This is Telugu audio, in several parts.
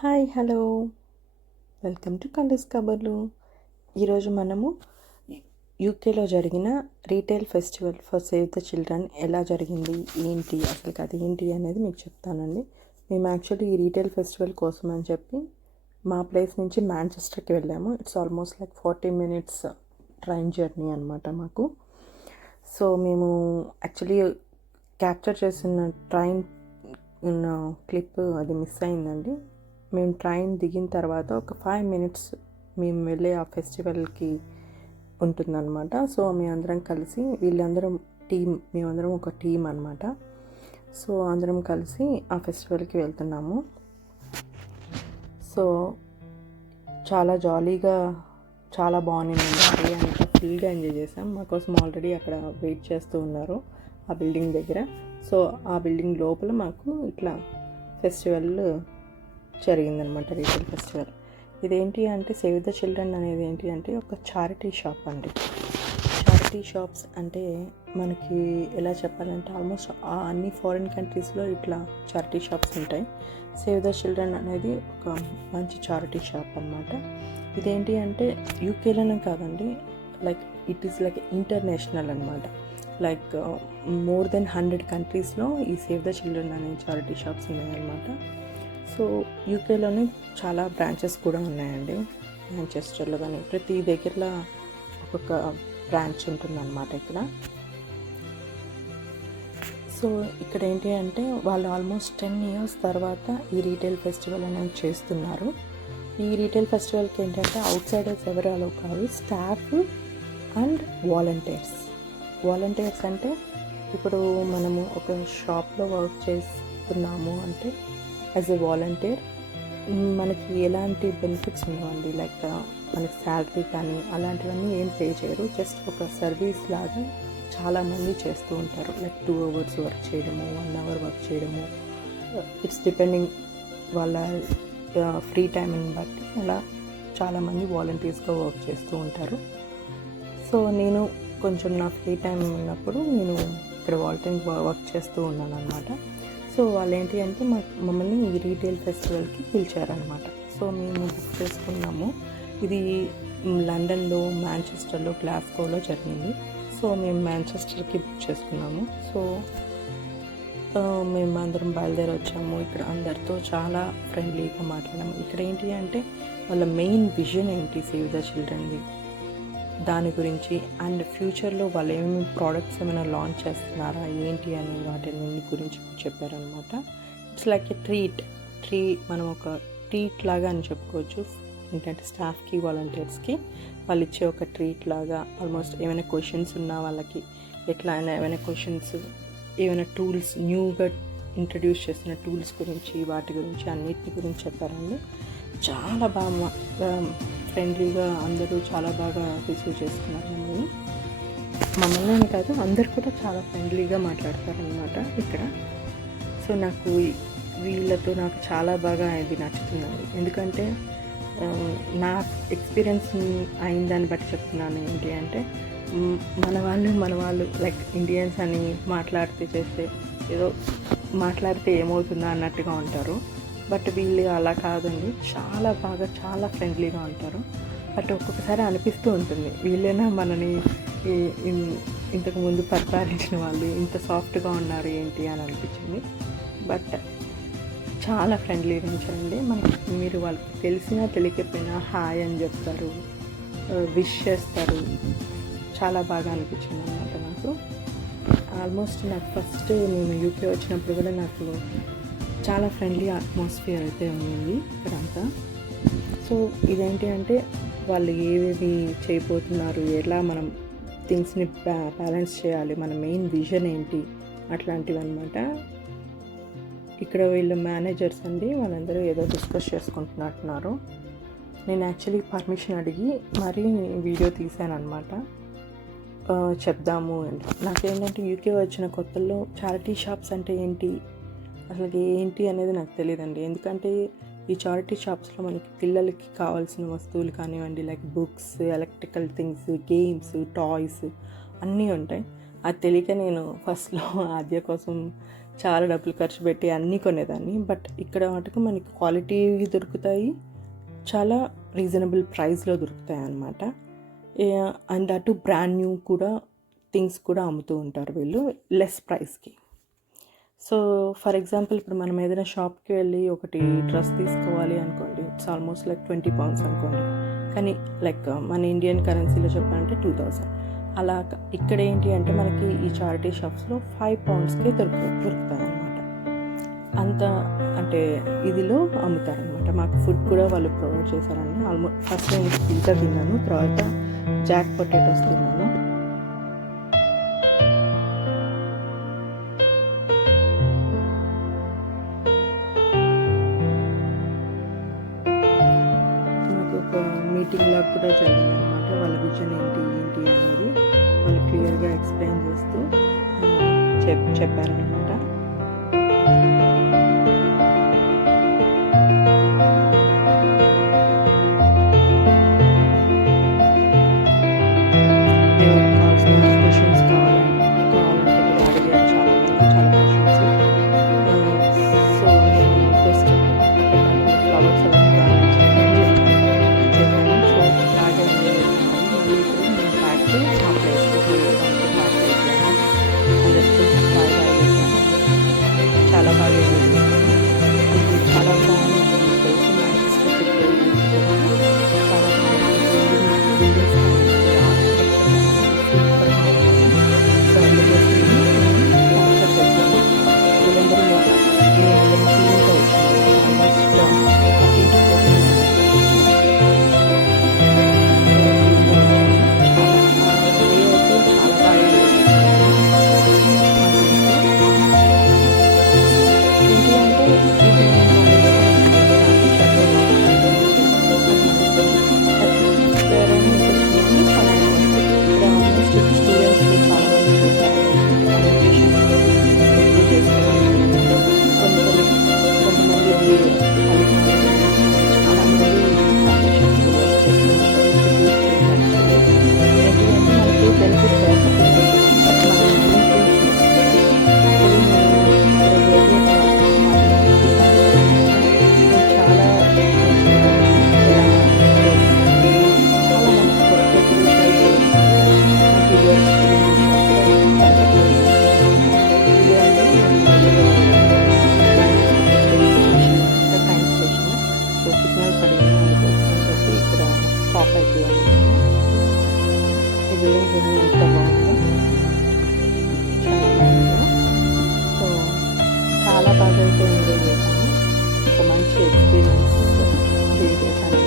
హాయ్ హలో వెల్కమ్ టు కండీస్ కబర్లు. ఈరోజు మనము యూకేలో జరిగిన retail festival for save the children ఎలా జరిగింది, ఏంటి అసలు అది ఏంటి అనేది మీకు చెప్తానండి. మేము యాక్చువల్లీ ఈ రీటైల్ ఫెస్టివల్ కోసం అని చెప్పి మా ప్లేస్ నుంచి మాంచెస్టర్కి వెళ్ళాము. It's almost like 40 minutes train journey అనమాట మాకు. సో మేము యాక్చువల్లీ క్యాప్చర్ చేసిన ట్రైన్ ఉన్న క్లిప్ అది మిస్ అయిందండి. మేము ట్రైన్ దిగిన తర్వాత ఒక 5 minutes మేము వెళ్ళే ఆ ఫెస్టివల్కి ఉంటుందన్నమాట. సో మేమందరం కలిసి మేమందరం ఒక టీం అనమాట. సో అందరం కలిసి ఆ ఫెస్టివల్కి వెళ్తున్నాము. సో చాలా జాలీగా, చాలా బాగుంది అంతా ఫుల్గా ఎంజాయ్ చేసాం. మాకోసం ఆల్రెడీ అక్కడ వెయిట్ చేస్తూ ఉన్నారు ఆ బిల్డింగ్ దగ్గర. సో ఆ బిల్డింగ్ లోపల మాకు ఇట్లా ఫెస్టివల్ జరిగిందనమాట, రీటైల్ ఫెస్టివల్. ఇదేంటి అంటే సేవ్ ద చిల్డ్రన్ అనేది ఏంటి అంటే ఒక చారిటీ షాప్ అండి. చారిటీ షాప్స్ అంటే మనకి ఎలా చెప్పాలంటే ఆల్మోస్ట్ అన్ని ఫారిన్ కంట్రీస్లో ఇట్లా చారిటీ షాప్స్ ఉంటాయి. సేవ్ ద చిల్డ్రన్ అనేది ఒక మంచి చారిటీ షాప్ అనమాట. ఇదేంటి అంటే యూకేలోనే కాదండి, like it is like international అనమాట. లైక్ మోర్ దెన్ 100 కంట్రీస్లో ఈ సేవ్ ద చిల్డ్రన్ అనే చారిటీ షాప్స్ ఉన్నాయన్నమాట. సో యూకేలోనే చాలా బ్రాంచెస్ కూడా ఉన్నాయండి. మాంచెస్టర్లో కానీ ప్రతి దగ్గరలో ఒక్కొక్క బ్రాంచ్ ఉంటుందన్నమాట ఇక్కడ. సో ఇక్కడ ఏంటి అంటే వాళ్ళు ఆల్మోస్ట్ 10 years తర్వాత ఈ రీటైల్ ఫెస్టివల్ అనేది చేస్తున్నారు. ఈ రీటైల్ ఫెస్టివల్కి ఏంటంటే అవుట్ సైడర్స్ ఎవరు అలో కాదు, స్టాఫ్ అండ్ వాలంటీర్స్ అంటే ఇప్పుడు మనము ఒక షాప్లో వర్క్ చేస్తున్నాము అంటే యాజ్ ఎ వాలంటీర్ మనకి ఎలాంటి బెనిఫిట్స్ ఉండవండి. లైక్ మనకి శాలరీ కానీ అలాంటివన్నీ ఏం పే చేయరు. జస్ట్ ఒక సర్వీస్ లాగా చాలామంది చేస్తూ ఉంటారు. లైక్ 2 hours వర్క్ చేయడము, 1 hour వర్క్ చేయడము, ఇట్స్ డిపెండింగ్ వాళ్ళ ఫ్రీ టైంని బట్టి అలా చాలామంది వాలంటీర్స్గా వర్క్ చేస్తూ ఉంటారు. సో నేను కొంచెం నా ఫ్రీ టైం ఉన్నప్పుడు నేను ఇక్కడ వాలంటీర్ వర్క్ చేస్తూ ఉన్నాను అనమాట. సో వాళ్ళు ఏంటి అంటే మమ్మల్ని ఈ రీటైల్ ఫెస్టివల్కి పిలిచారనమాట. సో మేము బుక్ చేసుకున్నాము. ఇది లండన్లో, మాంచెస్టర్లో, గ్లాస్గోలో జరిగింది. సో మేము మాంచెస్టర్కి బుక్ చేసుకున్నాము. సో మేము అందరం బయలుదేరి వచ్చాము. ఇక్కడ అందరితో చాలా ఫ్రెండ్లీగా మాట్లాడాము. ఇక్కడ ఏంటి అంటే వాళ్ళ మెయిన్ విజన్ ఏంటి సేవ్ ద చిల్డ్రన్ది దాని గురించి, అండ్ ఫ్యూచర్లో వాళ్ళు ఏమేమి ప్రోడక్ట్స్ ఏమైనా లాంచ్ చేస్తున్నారా ఏంటి అని వాటి గురించి చెప్పారనమాట. ఇట్స్ లైక్ ఎ మనం ఒక ట్రీట్ లాగా అని చెప్పుకోవచ్చు. ఏంటంటే స్టాఫ్కి, వాలంటీర్స్కి వాళ్ళు ఇచ్చే ఒక ట్రీట్ లాగా. ఆల్మోస్ట్ ఏమైనా క్వశ్చన్స్ ఉన్నా వాళ్ళకి ఎట్లా అయినా ఏమైనా క్వశ్చన్స్, ఏమైనా టూల్స్ న్యూగా ఇంట్రడ్యూస్ చేసిన టూల్స్ గురించి, వాటి గురించి అన్నిటి గురించి చెప్పారండి. చాలా బాగా ఫ్రెండ్లీగా అందరూ చాలా బాగా రిసీవ్ చేసుకున్నారు మమ్మల్ని అని కాదు, అందరు కూడా చాలా ఫ్రెండ్లీగా మాట్లాడతారనమాట ఇక్కడ. సో వీళ్ళతో నాకు చాలా బాగా ఇది నచ్చుతుందండి. ఎందుకంటే నా ఎక్స్పీరియన్స్ అయిన దాన్ని బట్టి చెప్తున్నాను. ఏంటి అంటే మన వాళ్ళు లైక్ ఇండియన్స్ అని ఏదో మాట్లాడితే ఏమవుతుందా అన్నట్టుగా ఉంటారు. బట్ వీళ్ళు అలా కాదండి, చాలా బాగా చాలా ఫ్రెండ్లీగా ఉంటారు. బట్ ఒక్కొక్కసారి అనిపిస్తూ ఉంటుంది వీళ్ళైనా మనని ఇంతకుముందు పరిపాలించిన వాళ్ళు ఇంత సాఫ్ట్గా ఉన్నారు ఏంటి అని అనిపించింది. బట్ చాలా ఫ్రెండ్లీగా ఉంచారండి. మీరు వాళ్ళకి తెలిసినా తెలియకపోయినా హాయ్ అని చెప్తారు, విష్ చేస్తారు. చాలా బాగా అనిపించింది అన్నమాట నాకు. ఆల్మోస్ట్ నాకు ఫస్ట్ నేను యూకే వచ్చినప్పుడు కూడా నాకు చాలా ఫ్రెండ్లీ అట్మాస్ఫియర్ అయితే ఉంది ఇక్కడంతా. సో ఇదేంటి అంటే వాళ్ళు ఏవేవి చేయబోతున్నారు, ఎలా మనం థింగ్స్ని బ్యాలెన్స్ చేయాలి, మన మెయిన్ విజన్ ఏంటి, అట్లాంటివి అనమాట. ఇక్కడ వీళ్ళు మేనేజర్స్ అండి, వాళ్ళందరూ ఏదో డిస్కస్ చేసుకుంటున్నట్టున్నారు. నేను యాక్చువల్లీ పర్మిషన్ అడిగి మరీ వీడియో తీసాను అనమాట, చెప్దాము అని. నాకేంటంటే యూకే వచ్చిన కొత్తల్లో చారిటీ షాప్స్ అంటే అసలు ఏంటి అనేది నాకు తెలియదండి. ఎందుకంటే ఈ చారిటీ షాప్స్లో మనకి పిల్లలకి కావాల్సిన వస్తువులు కానివ్వండి, like books, electrical things, games, toys అన్నీ ఉంటాయి. అది తెలియక నేను ఫస్ట్లో ఆద్య కోసం చాలా డబ్బులు ఖర్చు పెట్టి అన్నీ కొనేదాన్ని. బట్ ఇక్కడ మటుకు మనకి క్వాలిటీ దొరుకుతాయి, చాలా రీజనబుల్ ప్రైస్లో దొరుకుతాయి అన్నమాట. అండ్ అటు బ్రాండ్ న్యూ కూడా థింగ్స్ కూడా అమ్ముతూ ఉంటారు వీళ్ళు లెస్ ప్రైస్కి. సో ఫర్ ఎగ్జాంపుల్ ఇప్పుడు మనం ఏదైనా షాప్కి వెళ్ళి ఒకటి డ్రెస్ తీసుకోవాలి అనుకోండి, ఇట్స్ ఆల్మోస్ట్ లైక్ £20 అనుకోండి, కానీ లైక్ మన ఇండియన్ కరెన్సీలో చెప్పాలంటే 2000. అలా ఇక్కడ ఏంటి అంటే మనకి ఈ చారిటీ షాప్స్లో £5కే దొరుకుతాయి అన్నమాట. అంత అంటే ఇదిలో అమ్ముతారనమాట. మాకు ఫుడ్ కూడా వాళ్ళు ప్రొవైడ్ చేశారండి. ఆల్మోస్ట్ ఫస్ట్ నేను పిజ్జా తిన్నాను, తర్వాత జాక్ పొటాటోస్ తిన్నాను. మీటింగ్ లాగా కూడా జరిగిందనమాట. వాళ్ళ విజన్ ఏంటి అనేది వాళ్ళు క్లియర్గా ఎక్స్ప్లెయిన్ చేస్తూ చెప్పారనమాట. చాలా బాగా అయితే ఎంజాయ్ చేశాను. ఒక మంచి ఎక్స్పీరియన్స్ ఫీల్ చేశాను.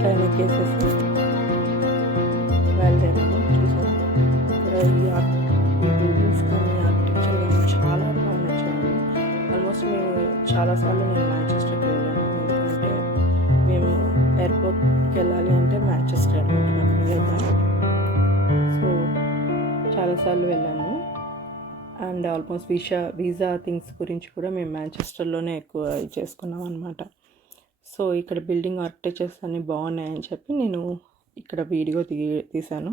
ట్రైన్ ఎక్కేసేసి బయలుదేరాము. చూసాను ఇక్కడ ఈ బిల్డింగ్స్ కానీ ఆర్కిటెక్చర్ కానీ చాలా బాగా నచ్చాయి. ఆల్మోస్ట్ మేము చాలాసార్లు నేను మ్యాంచెస్టర్కి వెళ్ళాను. ఎందుకంటే మేము ఎయిర్పోర్ట్కి వెళ్ళాలి అంటే మ్యాంచెస్టర్ అనమాట నాకు వెళ్ళాను. సో చాలాసార్లు వెళ్ళాము. అండ్ ఆల్మోస్ట్ వీసా థింగ్స్ గురించి కూడా మేము మాంచెస్టర్లోనే ఎక్కువ చేసుకున్నాం అనమాట. సో ఇక్కడ బిల్డింగ్ ఆర్కిటెక్చర్స్ అన్నీ బాగున్నాయని చెప్పి నేను ఇక్కడ వీడియో తీశాను.